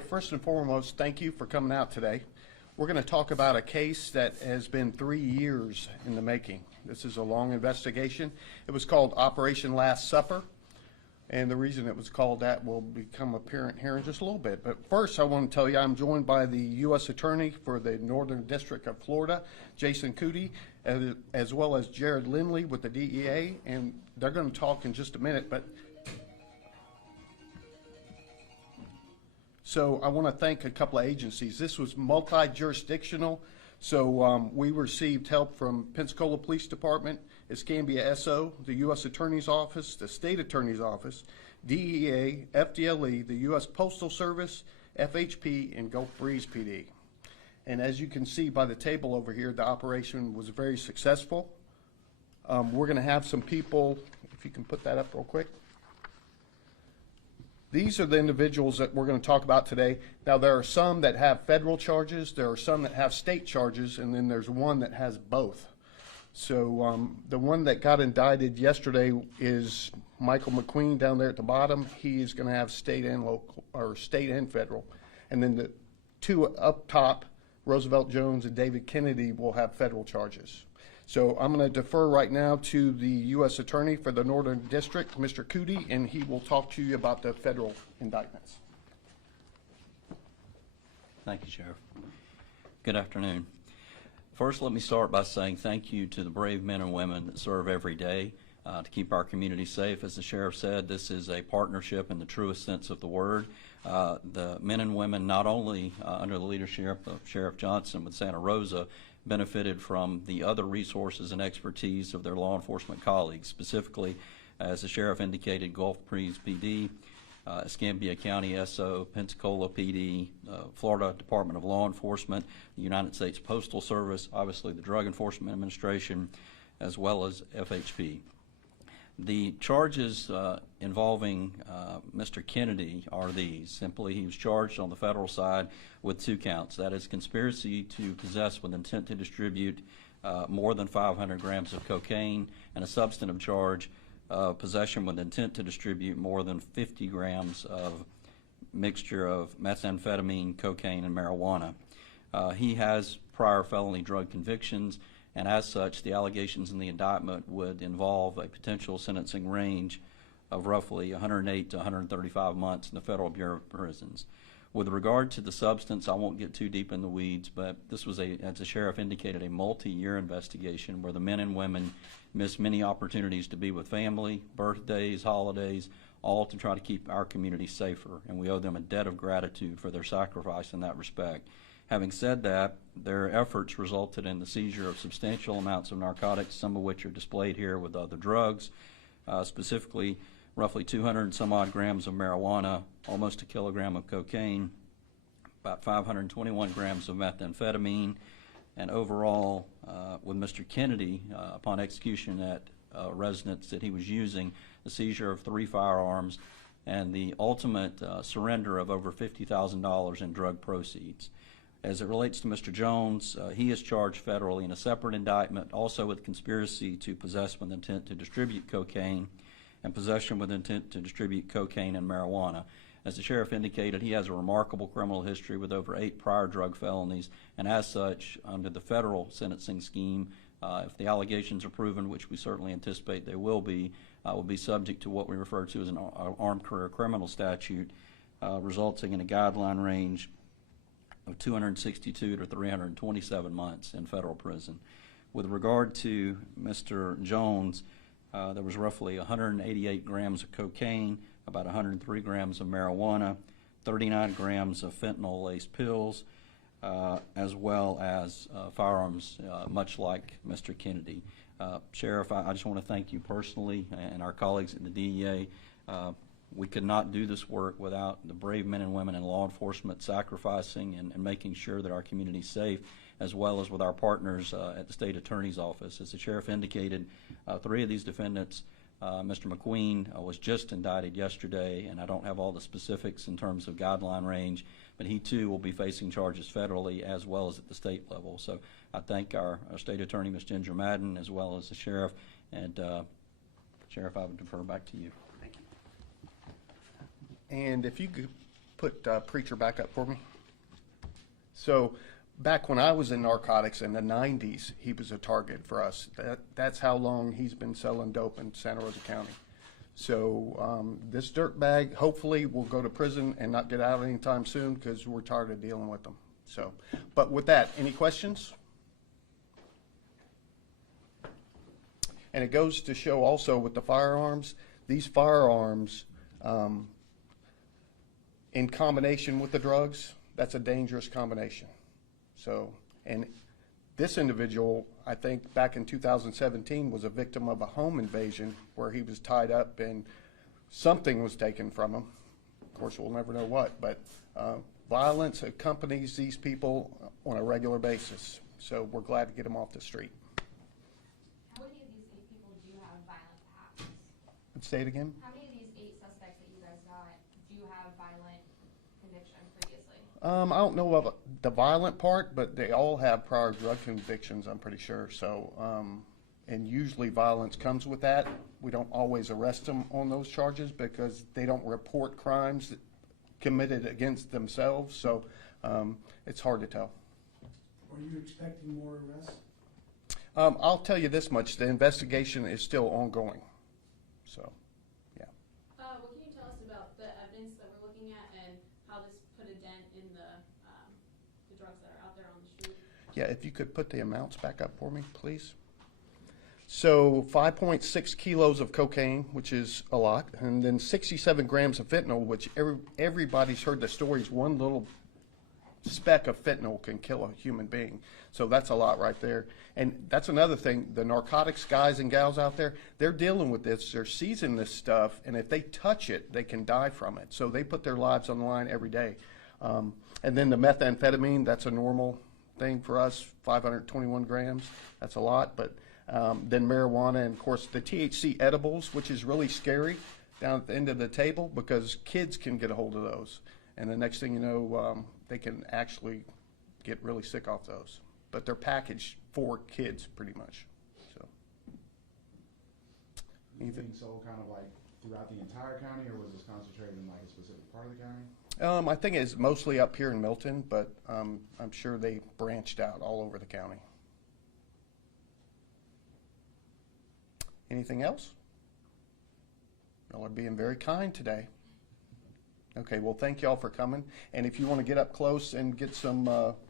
First and foremost, thank you for coming out today. We're going to talk about a case that has been 3 years in the making. This is a long investigation. It was called Operation Last Supper, and the reason it was called that will become apparent here in just a little bit. But first, I want to tell you I'm joined by the U.S. Attorney for the Northern District of Florida, Jason Cootie, as well as Jared Lindley with the DEA, and they're going to talk in just a minute. But so I want to thank a couple of agencies. This was multi-jurisdictional, so we received help from Pensacola Police Department, Escambia SO, the U.S. Attorney's Office, the State Attorney's Office, DEA, FDLE, the U.S. Postal Service, FHP, and Gulf Breeze PD. And as you can see by the table over here, the operation was very successful. We're going to have some people, if you can put that up real quick. These are the individuals that we're going to talk about today. Now, there are some that have federal charges, there are some that have state charges, and then there's one that has both. So the one that got indicted yesterday is Michael McQueen down there at the bottom. He is going to have state and local, or state and federal. And then the two up top, Roosevelt Jones and David Kennedy, will have federal charges. So I'm going to defer right now to the U.S. Attorney for the Northern District, Mr. Cootie, and he will talk to you about the federal indictments. Thank you, Sheriff. Good afternoon. First, let me start by saying thank you to the brave men and women that serve every day to keep our community safe. As the Sheriff said, this is a partnership in the truest sense of the word. The men and women, not only under the leadership of Sheriff Johnson with Santa Rosa, benefited from the other resources and expertise of their law enforcement colleagues, specifically, as the Sheriff indicated, Gulf Breeze PD, Escambia County SO, Pensacola PD, Florida Department of Law Enforcement, the United States Postal Service, obviously the Drug Enforcement Administration, as well as FHP. The charges involving Mr. Kennedy are these. Simply, he was charged on the federal side with 2 counts. That is conspiracy to possess with intent to distribute more than 500 grams of cocaine, and a substantive charge of possession with intent to distribute more than 50 grams of mixture of methamphetamine, cocaine, and marijuana. He has prior felony drug convictions, and as such, the allegations in the indictment would involve a potential sentencing range of roughly 108 to 135 months in the Federal Bureau of Prisons. With regard to the substance, I won't get too deep in the weeds, but this was, as the Sheriff indicated, a multi-year investigation where the men and women missed many opportunities to be with family, birthdays, holidays, all to try to keep our community safer, and we owe them a debt of gratitude for their sacrifice in that respect. Having said that, their efforts resulted in the seizure of substantial amounts of narcotics, some of which are displayed here with other drugs, specifically roughly 200 and some odd grams of marijuana, almost a kilogram of cocaine, about 521 grams of methamphetamine, and overall, with Mr. Kennedy, upon execution at a residence that he was using, the seizure of 3 firearms and the ultimate surrender of over $50,000 in drug proceeds. As it relates to Mr. Jones, he is charged federally in a separate indictment, also with conspiracy to possess with intent to distribute cocaine and possession with intent to distribute cocaine and marijuana. As the Sheriff indicated, he has a remarkable criminal history with over 8 prior drug felonies, and as such, under the federal sentencing scheme, if the allegations are proven, which we certainly anticipate they will be subject to what we refer to as an armed career criminal statute, resulting in a guideline range of 262 to 327 months in federal prison. With regard to Mr. Jones, there was roughly 188 grams of cocaine, about 103 grams of marijuana, 39 grams of fentanyl-laced pills, as well as firearms, much like Mr. Kennedy. Sheriff, I just want to thank you personally and our colleagues at the DEA. We could not do this work without the brave men and women in law enforcement sacrificing and making sure that our community is safe, as well as with our partners at the State Attorney's Office. As the Sheriff indicated, 3 of these defendants, Mr. McQueen was just indicted yesterday, and I don't have all the specifics in terms of guideline range, but he too will be facing charges federally as well as at the state level. So I thank our State Attorney, Ms. Ginger Madden, as well as the Sheriff, and Sheriff, I would defer back to you. And if you could put Preacher back up for me? So back when I was in narcotics in the 90s, he was a target for us. That's how long he's been selling dope in Santa Rosa County. So this dirtbag hopefully will go to prison and not get out anytime soon because we're tired of dealing with them. So, but with that, any questions? And it goes to show also with the firearms, these firearms in combination with the drugs, that's a dangerous combination. So, and this individual, I think back in 2017, was a victim of a home invasion where he was tied up and something was taken from him. Of course, we'll never know what, but violence accompanies these people on a regular basis. So we're glad to get them off the street. How many of these 8 people do have violent pasts? Say it again? How many of these 8 suspects that you guys got do have violent conviction previously? I don't know about the violent part, but they all have prior drug convictions, I'm pretty sure. So, and usually violence comes with that. We don't always arrest them on those charges because they don't report crimes committed against themselves. So it's hard to tell. Are you expecting more arrests? I'll tell you this much, the investigation is still ongoing. So, yeah. What can you tell us about the evidence that we're looking at and how this put a dent in the drugs that are out there on the street? Yeah, if you could put the amounts back up for me, please. So 5.6 kilos of cocaine, which is a lot, and then 67 grams of fentanyl, which everybody's heard the stories. One little speck of fentanyl can kill a human being. So that's a lot right there. And that's another thing, the narcotics guys and gals out there, they're dealing with this, they're seizing this stuff, and if they touch it, they can die from it. So they put their lives on the line every day. And then the methamphetamine, that's a normal thing for us, 521 grams, that's a lot. But then marijuana, and of course the THC edibles, which is really scary down at the end of the table because kids can get a hold of those. And the next thing you know, they can actually get really sick off those. But they're packaged for kids pretty much. So. Is it being sold kind of like throughout the entire county, or was this concentrated in like a specific part of the county? I think it's mostly up here in Milton, but I'm sure they branched out all over the county. Anything else? Y'all are being very kind today. Okay, well, thank y'all for coming. And if you want to get up close and get some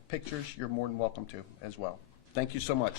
pictures, you're more than welcome to as well. Thank you so much.